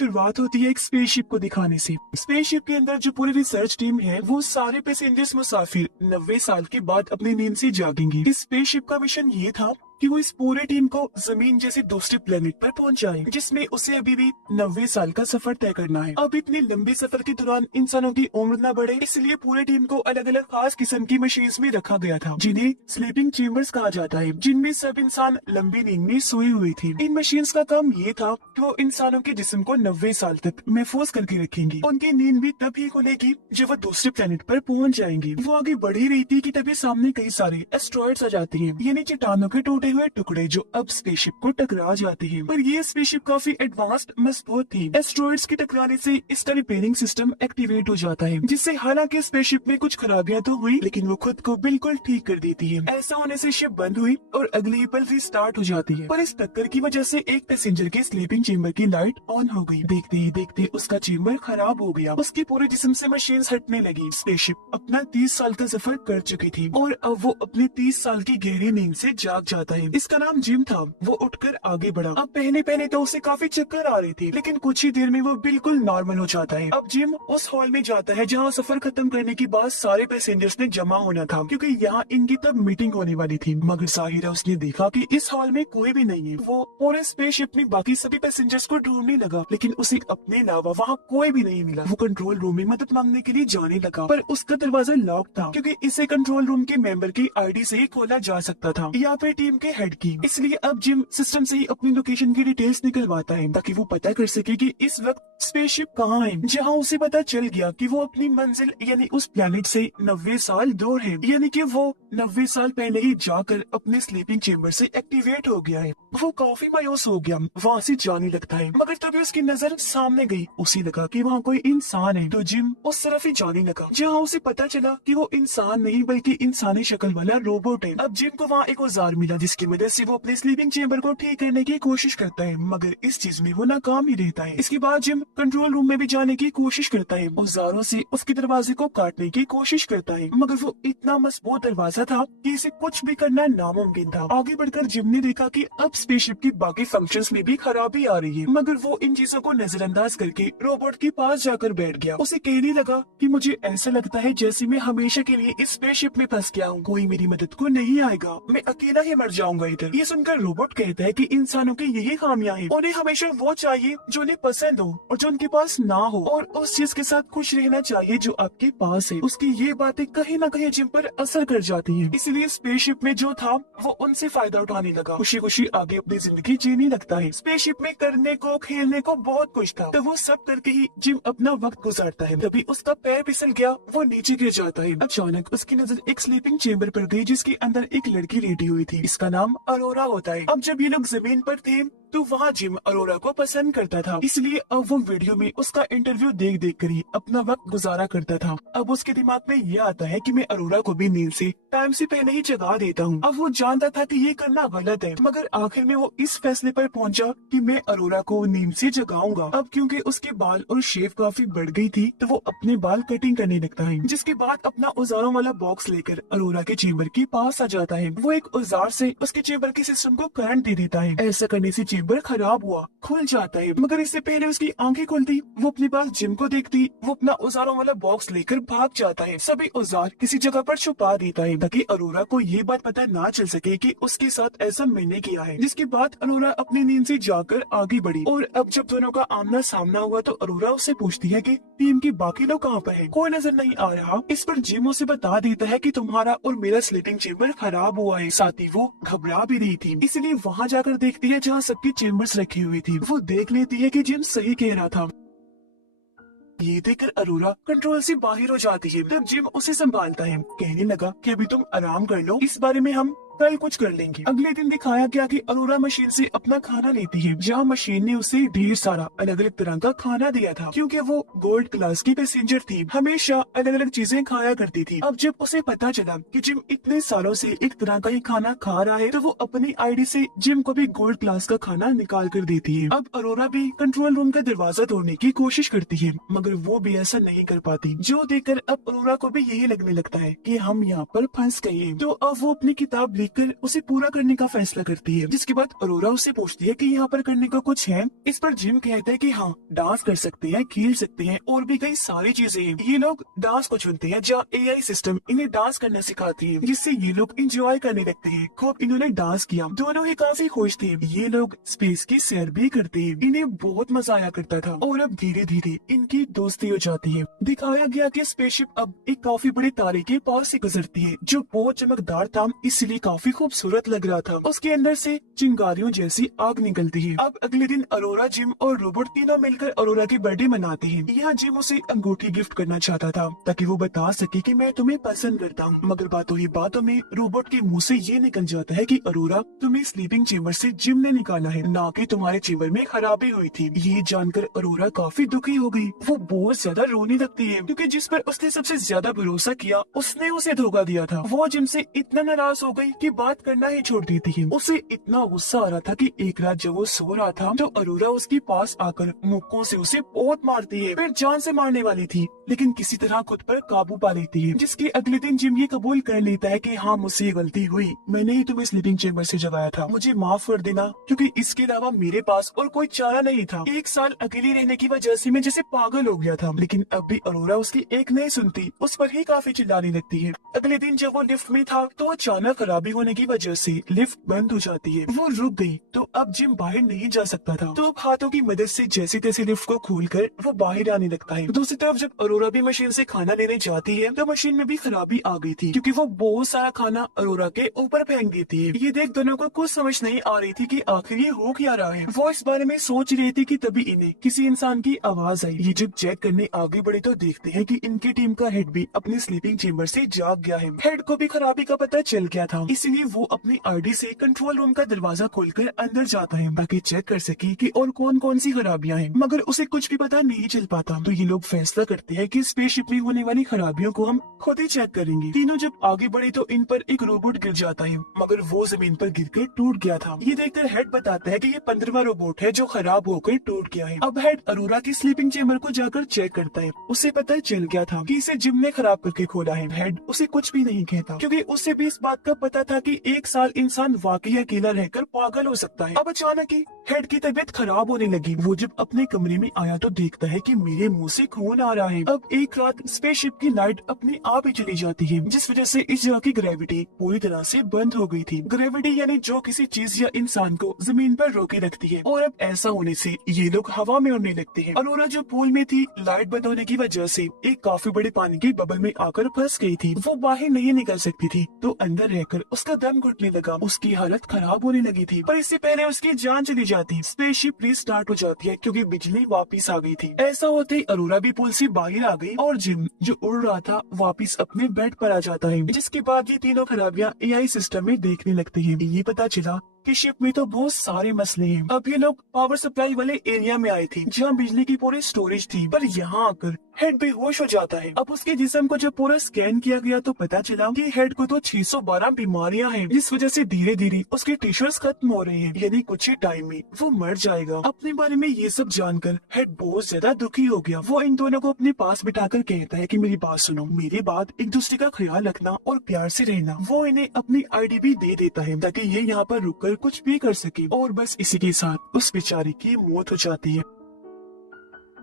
शुरुआत होती है एक स्पेसशिप को दिखाने से। स्पेसशिप के अंदर जो पूरी रिसर्च टीम है वो सारे पैसेंजर्स मुसाफिर 90 साल के बाद अपनी नींद से जागेंगे। इस स्पेसशिप का मिशन ये था कि वो इस पूरे टीम को जमीन जैसे दूसरे प्लेनेट पर पहुंचाए, जिसमें उसे अभी भी 90 साल का सफर तय करना है। अब इतने लंबे सफर के दौरान इंसानों की उम्र न बढ़े, इसलिए पूरे टीम को अलग अलग खास किस्म की मशीन्स में रखा गया था, जिन्हें स्लीपिंग चेम्बर्स कहा जाता है, जिनमें सब इंसान लंबी नींद में सोए हुए थे। इन मशीन्स का काम ये था कि वो इंसानों के जिस्म को 90 साल तक महफूज करके रखेंगी। उनकी नींद भी तभी खुलेगी जब वो दूसरे प्लेनेट पर पहुंच जाएंगी। वो आगे बढ़ ही रही थी कि तभी सामने कई सारे एस्ट्रॉइड्स आ जाते हैं, यानी चट्टानों के टूटे हुए टुकड़े जो अब स्पेसशिप को टकरा जाते हैं। पर ये स्पेसशिप काफी एडवांस्ड मजबूत थी। एस्ट्रॉइड्स के टकराने से इसका रिपेयरिंग सिस्टम एक्टिवेट हो जाता है, जिससे हालांकि स्पेसशिप में कुछ खराबियां तो हुई, लेकिन वो खुद को बिल्कुल ठीक कर देती है। ऐसा होने से शिप बंद हुई और अगले ही पल रीस्टार्ट हो जाती है। पर इस टक्कर की वजह से एक पैसेंजर के स्लीपिंग चेम्बर की लाइट ऑन हो गई। देखते ही देखते उसका चेम्बर खराब हो गया। उसके पूरे जिस्म से मशीन हटने लगी। स्पेसशिप अपना 30 साल का सफर कर चुकी थी और अब वो अपने 30 साल की गहरी नींद से जाग जाता है। इसका नाम जिम था। वो उठकर आगे बढ़ा। अब पहले पहले तो उसे काफी चक्कर आ रहे थे, लेकिन कुछ ही देर में वो बिल्कुल नॉर्मल हो जाता है। अब जिम उस हॉल में जाता है जहाँ सफर खत्म करने के बाद सारे पैसेंजर्स ने जमा होना था, क्योंकि यहाँ इनकी तब मीटिंग होने वाली थी। मगर जाहिर उसने देखा कि इस हॉल में कोई भी नहीं है। वो पूरे स्पेसशिप में बाकी सभी पैसेंजर्स को ढूंढने लगा, लेकिन उसे अपने अलावा वहाँ कोई भी नहीं मिला। वो कंट्रोल रूम में मदद मांगने के लिए जाने लगा, पर उसका दरवाजा लॉक था, क्योंकि इसे कंट्रोल रूम के मेंबर की आईडी से ही खोला जा सकता था, या फिर टीम के हेड की। इसलिए अब जिम सिस्टम से ही अपनी लोकेशन की डिटेल्स निकलवाता है, ताकि वो पता कर सके कि इस वक्त स्पेसशिप कहाँ है। जहाँ उसे पता चल गया कि वो अपनी मंजिल यानी उस प्लेनेट से 90 साल दूर है, यानी कि वो 90 साल पहले ही जाकर अपने स्लीपिंग चेम्बर से एक्टिवेट हो गया है। वो काफी मायूस हो गया, वहाँ से जाने लगता है। मगर तभी उसकी नजर सामने गई। उसे लगा कि वहाँ कोई इंसान है, तो जिम उस तरफ ही जाने लगा, जहाँ उसे पता चला कि वो इंसान नहीं बल्कि इंसानी शक्ल वाला रोबोट है। अब जिम को वहाँ एक औजार मिला, जिसकी मदद से वो अपने स्लीपिंग चेम्बर को ठीक करने की कोशिश करता है, मगर इस चीज में वो नाकाम ही रहता है। इसके बाद जिम कंट्रोल रूम में भी जाने की कोशिश करता है, औजारों से उसके दरवाजे को काटने की कोशिश करता है, मगर वो इतना मजबूत दरवाजा था कि इसे कुछ भी करना नामुमकिन था। आगे बढ़कर जिम ने देखा कि अब स्पेसशिप की बाकी फंक्शंस में भी खराबी आ रही है, मगर वो इन चीजों को नजरअंदाज करके रोबोट के पास जाकर बैठ गया। उसे कहने लगा कि मुझे ऐसा लगता है जैसे मैं हमेशा के लिए इस स्पेसशिप में फंस गया हूँ, कोई मेरी मदद को नहीं आएगा, मैं अकेला ही मर जाऊंगा इधर। ये सुनकर रोबोट कहता है कि इंसानों की यही खामियां हैं, उन्हें हमेशा वो चाहिए जो उन्हें पसंद हो और जो उनके पास ना हो, और उस चीज के साथ खुश रहना चाहिए जो आपके पास है। उसकी ये बातें कहीं न कहीं जिम पर असर कर जाती हैं, इसलिए स्पेसशिप में जो था वो उनसे फायदा उठाने लगा, खुशी खुशी आगे अपनी जिंदगी जीने लगता है। स्पेसशिप में करने को खेलने को बहुत कुछ था, तो वो सब करके ही जिम अपना वक्त गुजारता है। तभी उसका पैर फिसल गया, वो नीचे गिर जाता है। अचानक उसकी नजर एक स्लीपिंग चेम्बर पर गई, जिसके अंदर एक लड़की लेटी हुई थी। इसका नाम अरोरा होता है। अब जब ये लोग जमीन पर थे तो वहाँ जिम अरोरा को पसंद करता था, इसलिए अब वो वीडियो में उसका इंटरव्यू देख देख कर ही अपना वक्त गुजारा करता था। अब उसके दिमाग में ये आता है कि मैं अरोरा को भी नींद से टाइम से पहले ही जगा देता हूँ। अब वो जानता था कि ये करना गलत है, मगर आखिर में वो इस फैसले पर पहुंचा कि मैं अरोरा को नींद से जगाऊंगा। अब क्योंकि उसके बाल और शेव काफी बढ़ गई थी, तो वो अपने बाल कटिंग करने लगता है, जिसके बाद अपना औजारों वाला बॉक्स लेकर अरोरा के चेम्बर के पास आ जाता है। वो एक औजार से उसके चेम्बर के सिस्टम को करंट दे देता है। ऐसा करने से चेम्बर खराब हुआ, खुल जाता है, मगर इससे पहले उसकी आंखें खुलती, वो अपने पास जिम को देखती, वो अपना औजारों वाला बॉक्स लेकर भाग जाता है। सभी औजार किसी जगह पर छुपा देता है, ताकि अरोरा को ये बात पता ना चल सके कि उसके साथ ऐसा मैंने किया है। जिसके बाद अरोरा अपनी नींद से जाकर आगे बढ़ी, और अब जब दोनों का आमना सामना हुआ तो अरोरा उससे पूछती है कि टीम के बाकी लोग कहाँ पर हैं? कोई नजर नहीं आ रहा। इस पर जिम उसे बता देता है कि तुम्हारा और मेरा स्लीपिंग चेम्बर खराब हुआ है। साथ ही वो घबरा भी रही थी, इसलिए वहाँ जाकर देखती है जहाँ सबकी चेम्बर्स रखी हुई थी। वो देख लेती है कि जिम सही कह रहा था। ये देखकर अरोरा कंट्रोल से बाहर हो जाती है। तब जिम उसे संभालता है, कहने लगा कि अभी तुम आराम कर लो, इस बारे में हम कल कुछ कर लेंगे। अगले दिन दिखाया गया कि अरोरा मशीन से अपना खाना लेती है, जहाँ मशीन ने उसे ढेर सारा अलग अलग तरह का खाना दिया था, क्योंकि वो गोल्ड क्लास की पैसेंजर थी, हमेशा अलग अलग चीजें खाया करती थी। अब जब उसे पता चला कि जिम इतने सालों से एक तरह का ही खाना खा रहा है, तो वो अपनी आईडी से जिम को भी गोल्ड क्लास का खाना निकाल कर देती है। अब अरोरा भी कंट्रोल रूम का दरवाजा तोड़ने की कोशिश करती है, मगर वो भी ऐसा नहीं कर पाती, जो देखकर अब अरोरा को भी यही लगने लगता है कि हम यहाँ पर फंस गए हैं। तो अब वो अपनी किताब देखकर उसे पूरा करने का फैसला करती है, जिसके बाद अरोरा उससे पूछती है कि यहाँ पर करने का कुछ है। इस पर जिम कहता है कि हाँ, डांस कर सकते हैं, खेल सकते हैं और भी कई सारी चीजें हैं। ये लोग डांस को चुनते हैं जहाँ एआई सिस्टम इन्हें डांस करना सिखाती है, जिससे ये लोग एंजॉय करने लगते हैं। खूब इन्होंने डांस किया, दोनों ही काफी खुश थे। ये लोग स्पेस की सैर भी करते हैं, इन्हें बहुत मजा आया करता था। और अब धीरे धीरे इनकी दोस्ती हो जाती है। दिखाया गया कि स्पेसशिप अब एक काफी बड़े तारे के पास से गुजरती है, जो बहुत चमकदार था, इसलिए काफी खूबसूरत लग रहा था। उसके अंदर से चिंगारियों जैसी आग निकलती है। अब अगले दिन अरोरा, जिम और रोबोट तीनों मिलकर अरोरा की बर्थडे मनाते हैं। यहाँ जिम उसे अंगूठी गिफ्ट करना चाहता था ताकि वो बता सके कि मैं तुम्हें पसंद करता हूँ, मगर बातों ही बातों में रोबोट के मुंह से ये निकल जाता है कि अरोरा, तुम्हें स्लीपिंग चेम्बर से जिम ने निकाला है, ना कि तुम्हारे चेम्बर में खराबी हुई थी। ये जानकर अरोरा काफी दुखी हो गई। वो बहुत ज्यादा रोने लगती है, क्योंकि जिस पर उसने सबसे ज्यादा भरोसा किया उसने उसे धोखा दिया था। वो जिम से इतना नाराज हो गई कि बात करना ही छोड़ देती है। उसे इतना गुस्सा आ रहा था कि एक रात जब वो सो रहा था तो अरोरा उसके पास आकर मुक्कों से उसे बहुत मारती है। फिर जान से मारने वाली थी, लेकिन किसी तरह खुद पर काबू पा लेती है। जिसके अगले दिन जिम ये कबूल कर लेता है कि हाँ, मुझसे ये गलती हुई, मैंने ही तुम्हें स्लीपिंग चेम्बर से जगाया था, मुझे माफ कर देना, क्योंकि इसके अलावा मेरे पास और कोई चारा नहीं था। एक साल अकेली रहने की वजह से मैं जैसे पागल हो गया था, लेकिन अब भी अरोरा उसकी एक नहीं सुनती, उस पर ही काफी चिल्लाने लगती है। अगले दिन जब वो लिफ्ट में था तो अचानक खराबी होने की वजह से लिफ्ट बंद हो जाती है। वो रुक गई तो अब जिम बाहर नहीं जा सकता था, तो अब हाथों की मदद से जैसे तैसे लिफ्ट को खोलकर वो बाहर आने लगता है। दूसरी तरफ जब अरोरा भी मशीन से खाना लेने जाती है तो मशीन में भी खराबी आ गई थी, क्योंकि वो बहुत सारा खाना अरोरा के ऊपर फेंक देती है। ये देख दोनों को कुछ समझ नहीं आ रही थी कि आखिर ये हो क्या रहा है। वो इस बारे में सोच रही थी कि तभी इन्हें किसी इंसान की आवाज आई। ये जब चेक करने आगे बढ़े तो देखते हैं कि इनकी टीम का हेड भी अपने स्लीपिंग चेम्बर से जाग गया है। हेड को भी खराबी का पता चल गया था, इसलिए वो अपनी आईडी से कंट्रोल रूम का दरवाजा खोलकर अंदर जाता है ताकि चेक कर सके कि और कौन कौन सी खराबियां हैं, मगर उसे कुछ भी पता नहीं चल पाता। तो ये लोग फैसला करते हैं कि स्पेसशिप में होने वाली खराबियों को हम खुद ही चेक करेंगे। तीनों जब आगे बढ़े तो इन पर एक रोबोट गिर जाता है, मगर वो जमीन पर गिरकर टूट गया था। ये देखकर हेड बताता है कि ये 15वां रोबोट है जो खराब होकर टूट गया है। अब हेड अरोरा की स्लीपिंग चेम्बर को जाकर चेक करता है। उसे पता चल गया था कि इसे जिम ने खराब करके खोला है। हेड उसे कुछ भी नहीं कहता, क्योंकि उसे भी इस बात का पता था कि एक साल इंसान वाकई अकेला रहकर पागल हो सकता है। अब अचानक ही हेड की तबीयत खराब होने लगी। वो जब अपने कमरे में आया तो देखता है कि मेरे मुंह से खून आ रहा है। अब एक रात स्पेसशिप की लाइट अपने आप ही चली जाती है, जिस वजह से इस जगह की ग्रेविटी पूरी तरह से बंद हो गई थी। ग्रेविटी यानी जो किसी चीज या इंसान को जमीन पर रोके रखती है, और अब ऐसा होने से ये लोग हवा में उड़ने लगते हैं। अरोरा जो पूल में थी, लाइट बंद होने की वजह से एक काफी बड़े पानी के बबल में आकर फंस गई थी। वो बाहर नहीं निकल सकती थी, तो अंदर रहकर उसका दम घुटने लगा। उसकी हालत खराब होने लगी थी, पर इससे पहले उसकी जान चली जाती। स्पेसशिप रीस्टार्ट हो जाती है क्योंकि बिजली वापस आ गई थी। ऐसा होते ही अरोरा भी पुल से बाहर आ गई और जिम जो उड़ रहा था वापस अपने बेड पर आ जाता है। जिसके बाद ये तीनों खराबियां एआई सिस्टम में देखने लगते हैं। ये पता चला कि शिप में तो बहुत सारे मसले हैं। अब ये लोग पावर सप्लाई वाले एरिया में आए थे जहाँ बिजली की पूरी स्टोरेज थी, पर यहाँ आकर हेड बेहोश हो जाता है। अब उसके जिस्म को जब पूरा स्कैन किया गया तो पता चला कि हेड को तो 612 बीमारियां हैं, जिस वजह से धीरे धीरे उसके टिश्यूज खत्म हो रहे हैं, यानी कुछ ही टाइम में वो मर जाएगा। अपने बारे में ये सब जानकर हेड बहुत ज्यादा दुखी हो गया। वो इन दोनों को अपने पास बिठाकर कहता है कि मेरी बात सुनो, मेरे बाद एक दूसरे का ख्याल रखना और प्यार से रहना। वो इन्हें अपनी आईडी भी दे देता है ताकि ये यहाँ पर रुककर कुछ भी कर सके, और बस इसी के साथ उस बेचारी की मौत हो जाती है।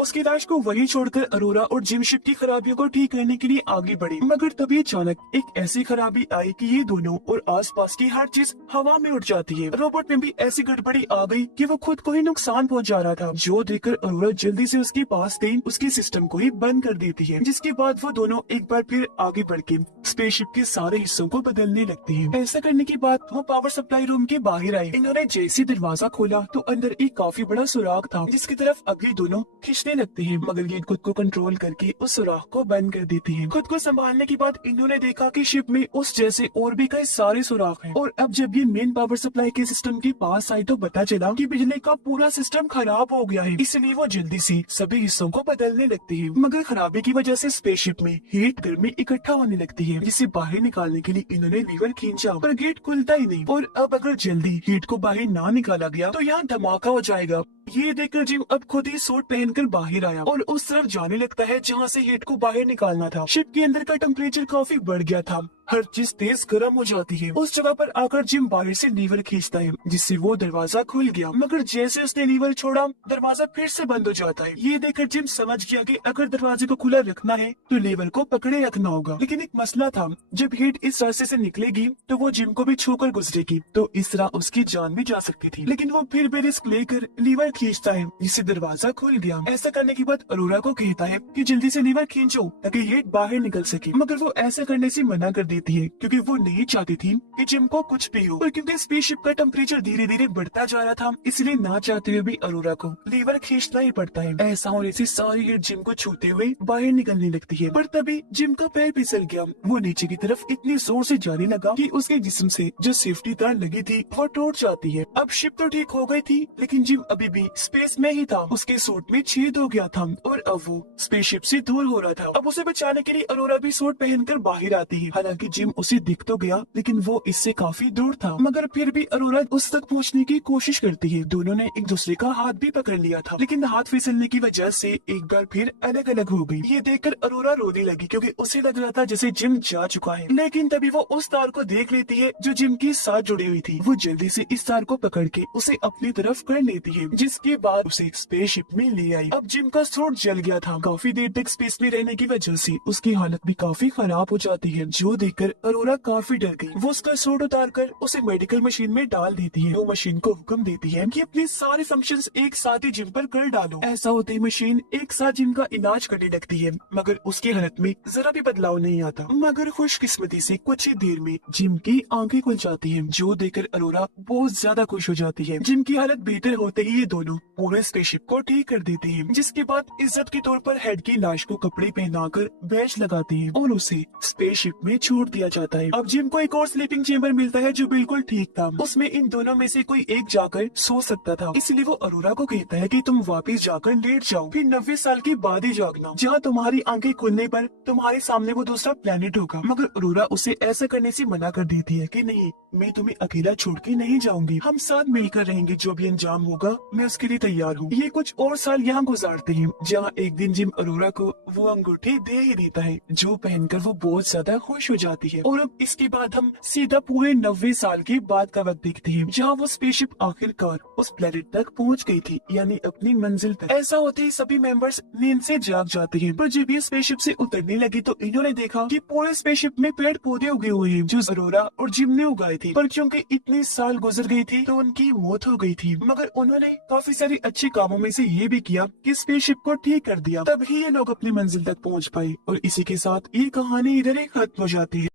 उसकी लाश को वहीं छोड़कर अरोरा और जिम शिप की खराबियों को ठीक करने के लिए आगे बढ़े, मगर तभी अचानक एक ऐसी खराबी आई कि ये दोनों और आसपास की हर चीज हवा में उड़ जाती है। रोबोट में भी ऐसी गड़बड़ी आ गई कि वो खुद को ही नुकसान पहुंचा रहा था, जो देखकर अरोरा जल्दी से उसके पास गई, उसके सिस्टम को ही बंद कर देती है। जिसके बाद वो दोनों एक बार फिर आगे बढ़ के स्पेसशिप के सारे हिस्सों को बदलने लगते हैं। ऐसा करने के बाद वो पावर सप्लाई रूम के बाहर आए। इन्होंने जैसे दरवाजा खोला तो अंदर एक काफी बड़ा सुराख था, जिसकी तरफ अभी दोनों खींचने लगते हैं, मगर ये खुद को कंट्रोल करके उस सुराख को बंद कर देती है। खुद को संभालने के बाद इन्होंने देखा कि शिप में उस जैसे और भी कई सारे सुराख हैं, और अब जब ये मेन पावर सप्लाई के सिस्टम के पास आई तो पता चला कि बिजली का पूरा सिस्टम खराब हो गया है। इसलिए वो जल्दी से सभी हिस्सों को बदलने लगते हैं, मगर खराबी की वजह से स्पेसशिप में हीट गर्मी इकट्ठा होने लगती है, जिसे बाहर निकालने के लिए इन्होंने लीवर खींचा, पर गेट खुलता ही नहीं। और अब अगर जल्दी हीट को बाहर ना निकाला गया तो यहाँ धमाका हो जाएगा। ये देखकर जिम अब खुद ही सूट पहनकर बाहर आया और उस तरफ जाने लगता है जहाँ से हीट को बाहर निकालना था। शिप के अंदर का टेम्परेचर काफी बढ़ गया था, हर चीज तेज गर्म हो जाती है। उस जगह पर आकर जिम बाहर से लीवर खींचता है, जिससे वो दरवाजा खुल गया, मगर जैसे उसने लीवर छोड़ा दरवाजा फिर से बंद हो जाता है। ये देखकर जिम समझ गया कि अगर दरवाजे को खुला रखना है तो लीवर को पकड़े रखना होगा। लेकिन एक मसला था, जब हीट इस रास्ते से निकलेगी तो वो जिम को भी छूकर गुजरेगी, तो इस तरह उसकी जान भी जा सकती थी। लेकिन वो फिर भी रिस्क लेकर लीवर खींचता है, जिससे दरवाजा खुल गया। ऐसा करने के बाद अरोरा को कहता है कि जल्दी से लीवर खींचो ताकि हीट बाहर निकल सके, मगर वो ऐसा करने से मना कर देती है क्योंकि वो नहीं चाहती थी कि जिम को कुछ भी हो। और क्योंकि स्पेसशिप का टेम्परेचर धीरे धीरे बढ़ता जा रहा था, इसलिए ना चाहते हुए भी अरोरा को लीवर खींचना ही पड़ता है। ऐसा होने से सारी हीट जिम को छूते हुए बाहर निकलने लगती है, पर तभी जिम का पैर फिसल गया। वो नीचे की तरफ इतनी जोर से जाने लगा कि उसके जिस्म से जो सेफ्टी तार लगी थी वो टूट जाती है। अब शिप तो ठीक हो गई थी, लेकिन जिम अभी भी स्पेस में ही था। उसके सूट में छेद हो गया था और अब वो स्पेसशिप से दूर हो रहा था। अब उसे बचाने के लिए अरोरा भी सूट पहनकर बाहर आती है। हालांकि जिम उसे दिख तो गया, लेकिन वो इससे काफी दूर था, मगर फिर भी अरोरा उस तक पहुंचने की कोशिश करती है। दोनों ने एक दूसरे का हाथ भी पकड़ लिया था, लेकिन हाथ फिसलने की वजह से एक बार फिर अलग अलग हो गई। ये देखकर अरोरा रोने लगी क्योंकि उसे लग रहा था जैसे जिम जा चुका है। लेकिन तभी वो उस तार को देख लेती है जो जिम के साथ जुड़ी हुई थी। वो जल्दी से इस तार को पकड़ के उसे अपनी तरफ कर लेती है, जिसके बाद उसे स्पेसशिप में ले आई। अब जिम का सूट जल गया था। काफी देर तक स्पेस में रहने की वजह से उसकी हालत भी काफी खराब हो जाती है, जो देखकर अरोरा काफी डर गई। वो उसका सूट उतार कर उसे मेडिकल मशीन में डाल देती है। वो मशीन को हुक्म देती है कि अपने सारे फंक्शंस एक साथ ही जिम पर कर डालो। ऐसा होते ही मशीन एक साथ जिम का इलाज करने लगती है, मगर उसकी हालत में जरा भी बदलाव नहीं आता। मगर खुशकिस्मती से कुछ ही देर में जिम की आंखें खुल जाती हैं, जो देखकर अरोरा बहुत ज्यादा खुश हो जाती है। जिम की हालत बेहतर होते ही ये दोनों पूरे स्पेसशिप को ठीक कर देते हैं, जिसके बाद इज्जत के तौर पर हेड की लाश को कपड़े पहनाकर बैच लगाते हैं और उसे स्पेसशिप में छोड़ दिया जाता है। अब जिम को एक और स्लीपिंग चेम्बर मिलता है जो बिल्कुल ठीक था। उसमें इन दोनों में से कोई एक जाकर सो सकता था, इसलिए वो अरोरा को कहता है कि तुम वापस जाकर लेट जाओ, फिर 90 साल के बाद ही जागना, जहाँ तुम्हारी आंखें खुलने पर तुम्हारे सामने वो दूसरा प्लेनेट होगा। मगर अरोरा उसे ऐसा करने से मना कर देती है कि नहीं, मैं तुम्हें अकेला छोड़ के नहीं जाऊंगी, हम साथ मिलकर रहेंगे, जो भी अंजाम होगा मैं उसके लिए तैयार हूँ। ये कुछ और साल यहाँ गुजारते हैं, जहाँ एक दिन जिम अरोरा को वो अंगूठी दे ही देता है, जो पहनकर वो बहुत ज्यादा खुश हो जाती है। और अब इसके बाद हम सीधा पूरे 90 साल के बाद का वक्त देखते हैं, जहाँ वो स्पेसशिप आखिरकार उस प्लेनेट तक पहुँच गई थी, यानी अपनी मंजिल तक। ऐसा होते ही सभी मेंबर्स नींद से जाग जाते हैं, पर जब ये स्पेसशिप से उतरने लगी तो इन्होंने देखा कि पूरे स्पेसशिप में पेड़ पौधे उगे हुए हैं, जो अरोरा और जिम ने उगाए थे, पर क्योंकि इतने साल गुजर गई थी तो उनकी मौत हो गई थी। मगर उन्होंने काफी सारे अच्छे कामों में से ये भी किया कि स्पेसशिप को ठीक कर दिया, तभी ये लोग अपनी मंजिल तक पहुँच पाए। और इसी के साथ ये कहानी इधर ही खत्म हो जाती है।